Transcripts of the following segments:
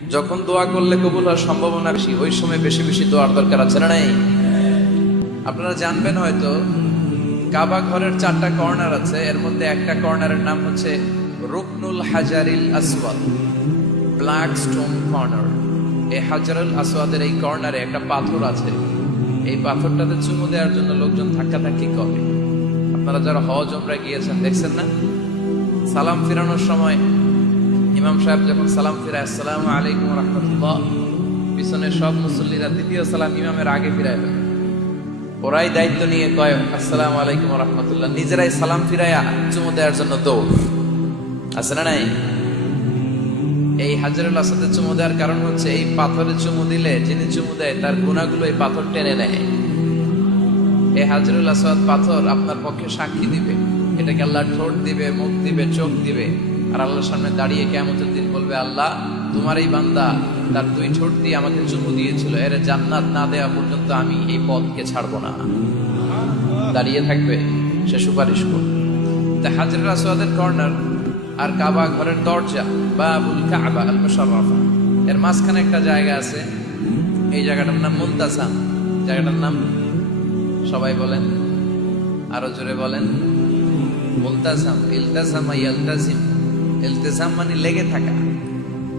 যখন দোয়া করলে কবুল হওয়ার সম্ভাবনা বেশি, ওই সময় বেশি বেশি দোয়ার দরকার আছে না নাই? আপনারা জানবেন হয়তো, কাবা ঘরের চারটা কর্নার আছে, এর মধ্যে একটা কর্নারের নাম হচ্ছে রুকনুল হাজারিল আসওয়াদ, ব্ল্যাক স্টোন কর্নার। এই হাজারুল আসওয়াদের এই কর্নারে একটা পাথর আছে। এই পাথরটাতে চুমু দেওয়ার জন্য লোকজন ধাক্কাধাক্কি করে। আপনারা যারা হজ ওমরা গিয়েছেন, দেখছেন না? সালাম ফিরানোর সময় ইমাম সাহেব যখন সালাম ফিরায়, আসসালামু আলাইকুম রহমতুল্লাহ। পিছনে সব মুসল্লিরা দ্বিতীয় সালাম ইমামের আগে ফিরায় ফেলে। ওরাই দায়িত্ব নিয়ে কয়, আসসালামু আলাইকুম রহমতুল্লাহ। নিজেরাই সালাম ফিরায় চুমু দেওয়ার জন্য দৌড়। আছে না নাই? এই হাজারুল আসাদের চুমু দেওয়ার কারণ হচ্ছে, এই পাথরে চুমু দিলে যিনি চুমু দেয়, তার গুণাগুলো এই পাথর টেনে নেয়। এই হাজারুল পাথর আপনার পক্ষে সাক্ষী দিবে। এটাকে আল্লাহ ঠোঁট দিবে, মুখ দিবে, চোখ দিবে। আর আল্লাহর সামনে দাঁড়িয়ে কেমতের দিন বলবে, আল্লাহ, তোমার এই বান্দা তার দুই ঠোঁট দিয়ে আমাকে চুমু দিয়েছিল, এর জান্নাত না দেওয়া পর্যন্ত আমি এই পথকে ছাড়বো না। দাঁড়িয়ে থাকবে, সে সুপারিশ করবে। তা হাজরুল আসওয়াদের কর্নার আর কাবা ঘরের দরজা, বাবুল কাবা আল মুশাররাফা এর মাঝখানে একটা জায়গা আছে, এই জায়গাটার নাম মুলতাসাম জায়গাটার নাম সবাই বলেন, আরও জোরে বলেন মুলতাসাম ইলতাসাম, ইয়ালতাসিম। ইলতিসাম মানে লেগে থাকা।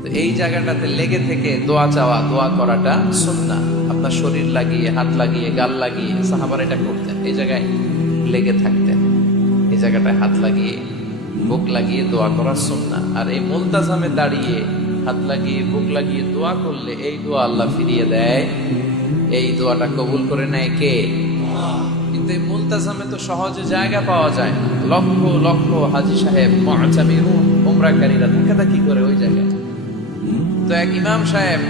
তো এই জায়গাটাতে লেগে থেকে দোয়া চাওয়া, দোয়া করাটা সুন্নাহ। আপনার শরীর লাগিয়ে, হাত লাগিয়ে, গাল লাগিয়ে সাহাবার এটা করতেন। এই জায়গায় লেগে থাকতেন। এই জায়গাটায় হাত লাগিয়ে, বুক লাগিয়ে দোয়া করা সুন্নাহ। আর এই মুলতাজামে দাঁড়িয়ে হাত লাগিয়ে, বুক লাগিয়ে দোয়া করলে এই দোয়া আল্লাহ ফিরিয়ে দেয়। এই দোয়াটা কবুল করে নেয় কে? কিন্তু এই মুলতাজামে তো সহজে জায়গা পাওয়া যায় না। লক্ষ লক্ষ হাজি সাহেব মহাচামির উমরাকারীরা ধাক্কাধাক্কি করে ওই জায়গায়। তো এক ইমাম সাহেব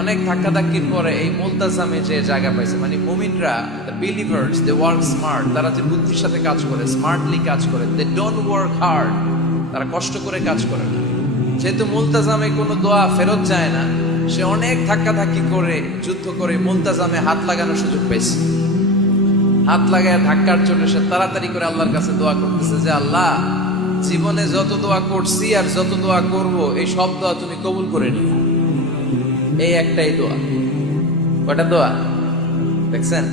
অনেক ধাক্কাধাক্কির পরে এই মুলতাজামে যে জায়গা পাইছে মানে মুমিনরা the believers they work smart তারা যে বুদ্ধির সাথে কাজ করে স্মার্টলি কাজ করে দে ডোন্ট ওয়ার্ক হার্ড তারা কষ্ট করে কাজ করে না। যেহেতু মুলতাজামে কোনো দোয়া ফেরত যায় না, সে অনেক ধাক্কাধাক্কি করে, যুদ্ধ করে মুলতাজামে হাত লাগানোর সুযোগ পেয়েছে হাত লাগায় ধাক্কার চলে সে তাড়াতাড়ি করে আল্লাহর কাছে দোয়া করতেছে যে, আল্লাহ, জীবনে যত দোয়া করছি আর যত দোয়া করব, এই সব দোয়া তুমি কবুল করে নি এই একটাই দোয়া। কটা দোয়া? দেখছেন?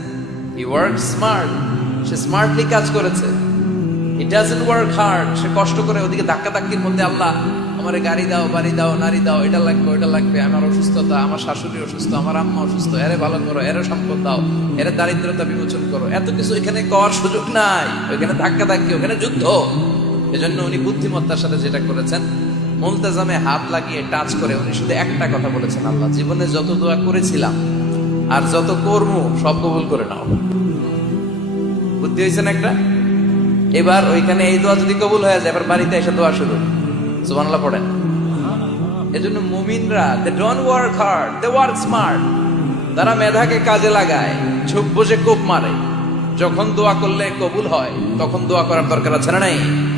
হি ওয়ার্ক স্মার্ট সে স্মার্টলি কাজ করেছে। হি ডাজন্ট ওয়ার্ক হার্ড সে কষ্ট করে ওদিকে ধাক্কা ধাক্কির মধ্যে আল্লাহ আমার গাড়ি দাও, বাড়ি দাও, নারী দাও, এটা লাগবে ওটা লাগবে। আমার অসুস্থতা, আমার শাশুড়ি অসুস্থ, আমার আম্মা অসুস্থ, এরে ভালো করো, এরে সম্পদ দাও, এরে দারিদ্রতা বিমোচন করো। এত কিছু এখানে করার সুযোগ নাই। ওইখানে ধাক্কা ধাক্কি, ওখানে যুদ্ধ। এজন্য উনি বুদ্ধিমত্তার সাথে যেটা করেছেন, মুলতাজামে হাত লাগিয়ে টাচ করে উনি শুধু একটা কথা বলেছেন, আল্লাহ, জীবনে যত দোয়া করেছিলাম আর যত কর্ম, সব কবুল করে নাও। বুদ্ধি হয়েছেন একটা? এবার ওইখানে এই দোয়া যদি কবুল হয়ে যায়, এবার বাড়িতে এসে দোয়া শুরু। সুবহানাল্লাহ পড়েন। এজন্য মুমিনরা they don't work hard they work smart তারা মেধাকে কাজে লাগায়, ঝুপ বসে কোপ মারে। যখন দোয়া করলে কবুল হয়, তখন দোয়া করার দরকার আছে না নাই?